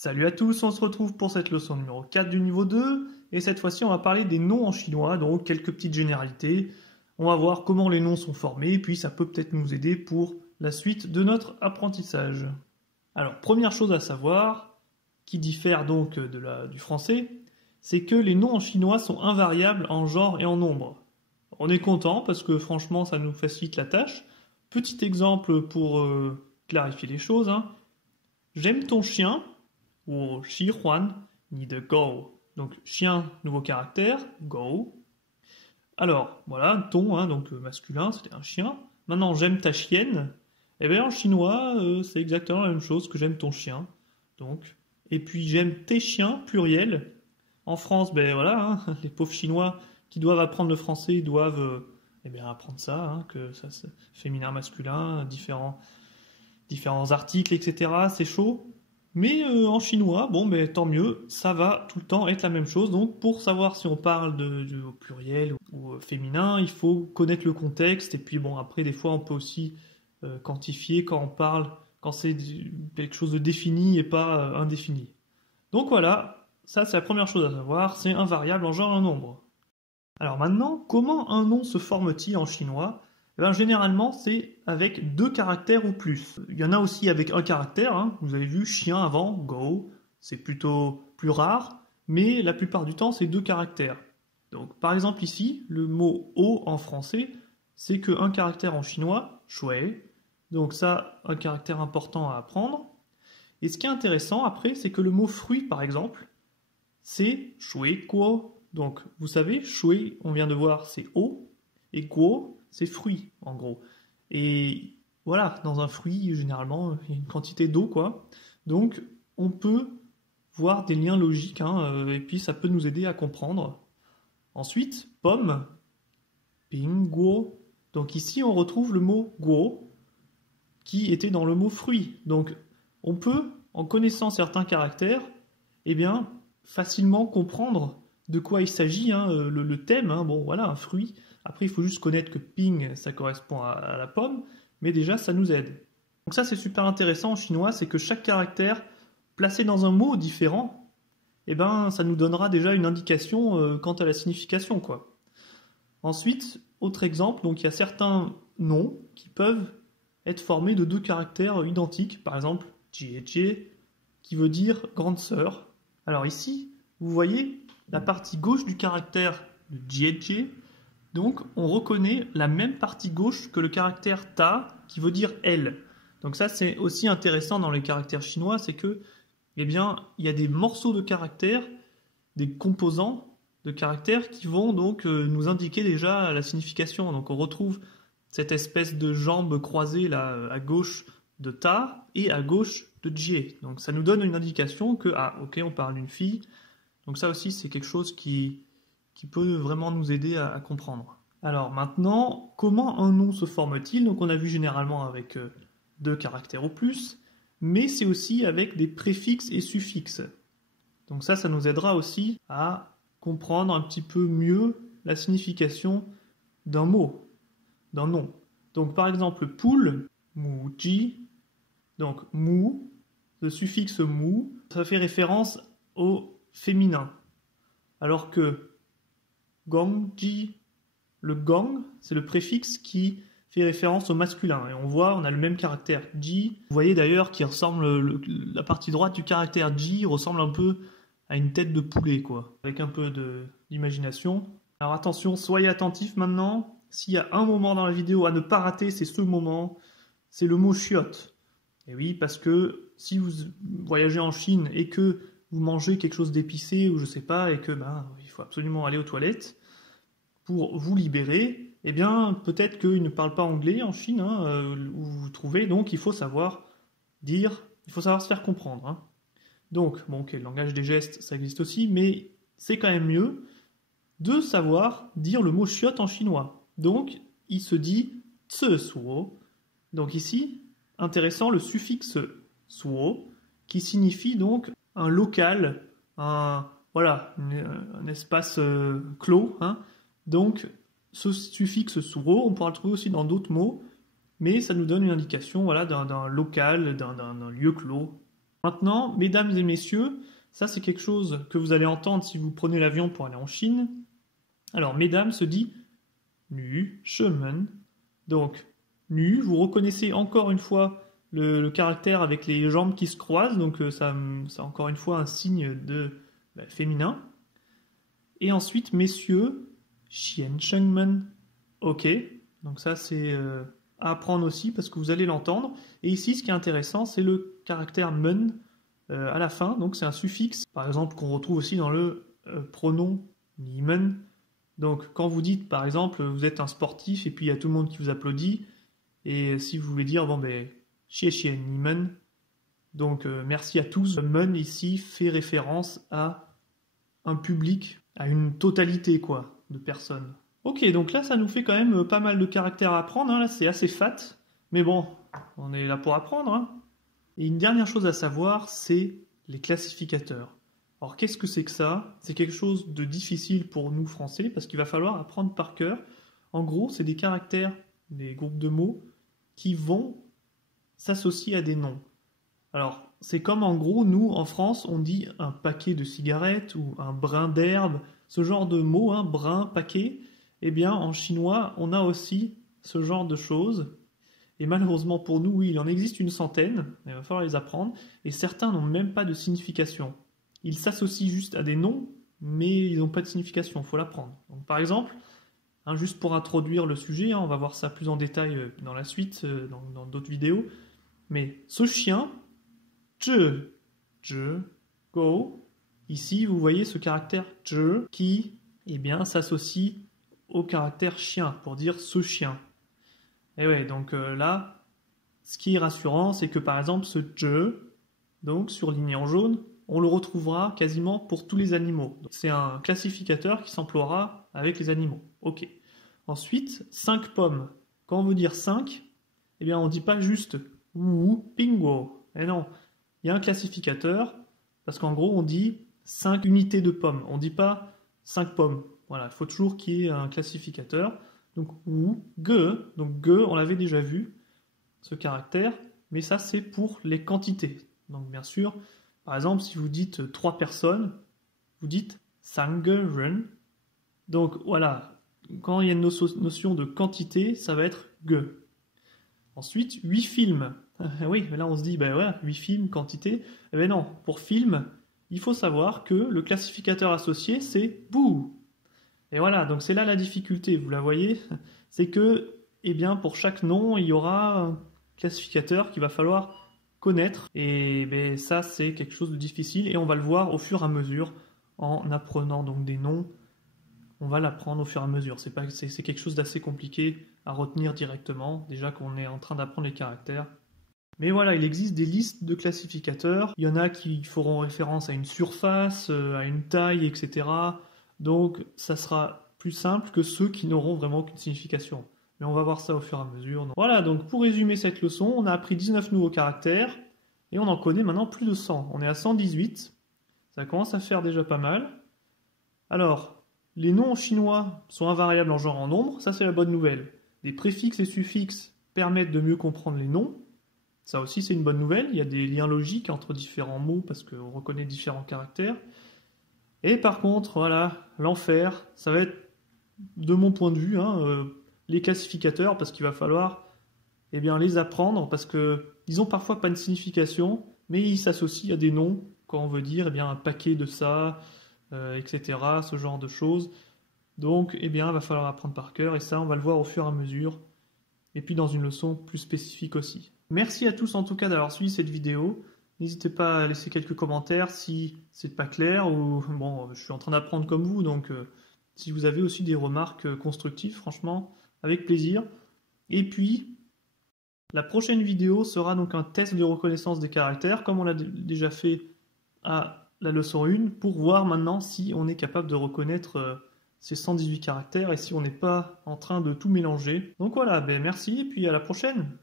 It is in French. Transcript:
Salut à tous, on se retrouve pour cette leçon numéro 4 du niveau 2, et cette fois-ci on va parler des noms en chinois, donc quelques petites généralités. On va voir comment les noms sont formés, et puis ça peut peut-être nous aider pour la suite de notre apprentissage. Alors, première chose à savoir, qui diffère donc du français, c'est que les noms en chinois sont invariables en genre et en nombre. On est content parce que franchement ça nous facilite la tâche. Petit exemple pour clarifier les choses, hein. J'aime ton chien. 我喜欢你的狗. Donc chien, nouveau caractère, go. Alors, voilà, ton, hein, donc masculin, c'était un chien. Maintenant, j'aime ta chienne. Eh bien, en chinois, c'est exactement la même chose que j'aime ton chien. Donc, et puis j'aime tes chiens, pluriel. En France, ben voilà, hein, les pauvres Chinois qui doivent apprendre le français doivent eh bien, apprendre ça, hein, que ça, c'est féminin, masculin, différents articles, etc. C'est chaud. Mais en chinois, bon, ben, tant mieux, ça va tout le temps être la même chose. Donc, pour savoir si on parle au pluriel ou féminin, il faut connaître le contexte. Et puis, bon, après, des fois, on peut aussi quantifier quand on parle, quand c'est quelque chose de défini et pas indéfini. Donc, voilà, ça, c'est la première chose à savoir. C'est un variable en genre et en nombre. Alors maintenant, comment un nom se forme-t-il en chinois ? Eh bien, généralement, c'est avec 2 caractères ou plus. Il y en a aussi avec un caractère, hein. Vous avez vu chien avant, go, c'est plutôt plus rare, mais la plupart du temps, c'est 2 caractères. Donc, par exemple ici, le mot o en français, c'est qu'un caractère en chinois, shui. Donc ça, un caractère important à apprendre. Et ce qui est intéressant après, c'est que le mot fruit, par exemple, c'est shui guo. Donc, vous savez, shui, on vient de voir, c'est o, et guo, c'est fruit, en gros. Et voilà, dans un fruit, généralement, il y a une quantité d'eau, quoi. Donc, on peut voir des liens logiques, hein, et puis ça peut nous aider à comprendre. Ensuite, pomme, ping, guo. Donc ici, on retrouve le mot guo, qui était dans le mot fruit. Donc, on peut, en connaissant certains caractères, eh bien, facilement comprendre de quoi il s'agit, hein, le thème, hein, bon voilà, un fruit. Après, il faut juste connaître que ping, ça correspond à la pomme, mais déjà, ça nous aide. Donc ça, c'est super intéressant en chinois, c'est que chaque caractère, placé dans un mot différent, eh ben, ça nous donnera déjà une indication quant à la signification, quoi. Ensuite, autre exemple, donc il y a certains noms qui peuvent être formés de 2 caractères identiques, par exemple, jie, qui veut dire grande sœur. Alors ici, vous voyez la partie gauche du caractère de jie, donc on reconnaît la même partie gauche que le caractère ta qui veut dire elle. Donc ça c'est aussi intéressant dans les caractères chinois, c'est que eh bien, il y a des morceaux de caractères, des composants de caractères qui vont donc nous indiquer déjà la signification. Donc on retrouve cette espèce de jambe croisée là à gauche de ta et à gauche de jie. Donc ça nous donne une indication que ah ok, on parle d'une fille. Donc ça aussi, c'est quelque chose qui peut vraiment nous aider à comprendre. Alors maintenant, comment un nom se forme-t-il ? Donc on a vu généralement avec 2 caractères ou plus, mais c'est aussi avec des préfixes et suffixes. Donc ça nous aidera aussi à comprendre un petit peu mieux la signification d'un mot, d'un nom. Donc par exemple, poule, mu ji, donc mu, le suffixe mu, ça fait référence au féminin. Alors que gongji, le gong, c'est le préfixe qui fait référence au masculin. Et on voit, on a le même caractère ji. Vous voyez d'ailleurs qui ressemble, la partie droite du caractère ji ressemble un peu à une tête de poulet, quoi. Avec un peu d'imagination. Alors attention, soyez attentifs maintenant. S'il y a un moment dans la vidéo à ne pas rater, c'est ce moment. C'est le mot chiotte. Et oui, parce que si vous voyagez en Chine et que vous mangez quelque chose d'épicé ou je sais pas et que il faut absolument aller aux toilettes pour vous libérer, eh bien peut-être qu'ils ne parlent pas anglais en Chine, hein, où vous vous trouvez, donc il faut savoir dire, il faut savoir se faire comprendre, hein. Donc, bon ok, le langage des gestes, ça existe aussi, mais c'est quand même mieux de savoir dire le mot chiotte en chinois. Donc, il se dit tse suo. Donc ici, intéressant, le suffixe suo, qui signifie donc un local, voilà, un espace clos, hein. Donc, ce suffixe suo, on pourra le trouver aussi dans d'autres mots, mais ça nous donne une indication, voilà, d'un local, d'un lieu clos. Maintenant, mesdames et messieurs, ça c'est quelque chose que vous allez entendre si vous prenez l'avion pour aller en Chine. Alors, mesdames se dit nu, chemin. Donc, nu, vous reconnaissez encore une fois le caractère avec les jambes qui se croisent, donc ça encore une fois un signe de féminin. Et ensuite, messieurs, xian shengmen. Ok, donc ça c'est à apprendre aussi parce que vous allez l'entendre. Et ici, ce qui est intéressant, c'est le caractère men à la fin, donc c'est un suffixe, par exemple, qu'on retrouve aussi dans le pronom nimen. Donc, quand vous dites, par exemple, vous êtes un sportif et puis il y a tout le monde qui vous applaudit, et si vous voulez dire, bon, ben, xie xie nimen, donc merci à tous, men ici fait référence à un public, à une totalité, quoi, de personnes. Ok, donc là, ça nous fait quand même pas mal de caractères à apprendre, hein. Là, c'est assez fat, mais bon, on est là pour apprendre, hein. Et une dernière chose à savoir, c'est les classificateurs. Alors, qu'est-ce que c'est que ça? C'est quelque chose de difficile pour nous Français parce qu'il va falloir apprendre par cœur. En gros, c'est des caractères, des groupes de mots qui vont s'associer à des noms. Alors, c'est comme en gros, nous, en France, on dit un paquet de cigarettes ou un brin d'herbe, ce genre de mots, hein, brin, paquet. Eh bien, en chinois, on a aussi ce genre de choses. Et malheureusement pour nous, oui, il en existe une centaine, il va falloir les apprendre, et certains n'ont même pas de signification. Ils s'associent juste à des noms, mais ils n'ont pas de signification, il faut l'apprendre. Donc, par exemple, hein, juste pour introduire le sujet, hein, on va voir ça plus en détail dans la suite, dans d'autres vidéos, mais ce chien, zhe, go, ici vous voyez ce caractère zhe qui eh bien, s'associe au caractère chien, pour dire ce chien. Et ouais, donc là, ce qui est rassurant, c'est que par exemple ce je, donc surligné en jaune, on le retrouvera quasiment pour tous les animaux. C'est un classificateur qui s'emploiera avec les animaux. Ok. Ensuite, 5 pommes. Quand on veut dire 5, eh bien on ne dit pas juste ou pingo. Eh non, il y a un classificateur, parce qu'en gros on dit 5 unités de pommes. On ne dit pas 5 pommes. Voilà, il faut toujours qu'il y ait un classificateur. Donc, ou, ge, donc ge, on l'avait déjà vu, ce caractère, mais ça c'est pour les quantités. Donc bien sûr, par exemple, si vous dites 3 personnes, vous dites sangeren. Donc voilà, quand il y a une notion de quantité, ça va être ge. Ensuite, 8 films. Oui, mais là on se dit, ben ouais, 8 films, quantité. Eh ben non, pour film, il faut savoir que le classificateur associé, c'est bou. Et voilà, donc c'est là la difficulté, vous la voyez, c'est que, eh bien, pour chaque nom, il y aura un classificateur qu'il va falloir connaître, et ben, ça c'est quelque chose de difficile, et on va le voir au fur et à mesure, en apprenant donc des noms, on va l'apprendre au fur et à mesure, c'est quelque chose d'assez compliqué à retenir directement, déjà qu'on est en train d'apprendre les caractères. Mais voilà, il existe des listes de classificateurs, il y en a qui feront référence à une surface, à une taille, etc., donc, ça sera plus simple que ceux qui n'auront vraiment aucune signification. Mais on va voir ça au fur et à mesure. Donc, voilà, donc pour résumer cette leçon, on a appris 19 nouveaux caractères et on en connaît maintenant plus de 100. On est à 118. Ça commence à faire déjà pas mal. Alors, les noms en chinois sont invariables en genre en nombre. Ça, c'est la bonne nouvelle. Les préfixes et suffixes permettent de mieux comprendre les noms. Ça aussi, c'est une bonne nouvelle. Il y a des liens logiques entre différents mots parce qu'on reconnaît différents caractères. Et par contre, voilà, l'enfer, ça va être, de mon point de vue, hein, les classificateurs, parce qu'il va falloir eh bien, les apprendre, parce qu'ils ont parfois pas de signification, mais ils s'associent à des noms, quand on veut dire eh bien, un paquet de ça, etc., ce genre de choses. Donc, eh bien, il va falloir apprendre par cœur, et ça, on va le voir au fur et à mesure, et puis dans une leçon plus spécifique aussi. Merci à tous en tout cas d'avoir suivi cette vidéo. N'hésitez pas à laisser quelques commentaires si c'est pas clair ou bon, je suis en train d'apprendre comme vous, donc si vous avez aussi des remarques constructives, franchement, avec plaisir. Et puis, la prochaine vidéo sera donc un test de reconnaissance des caractères, comme on l'a déjà fait à la leçon 1, pour voir maintenant si on est capable de reconnaître ces 118 caractères et si on n'est pas en train de tout mélanger. Donc voilà, ben merci et puis à la prochaine.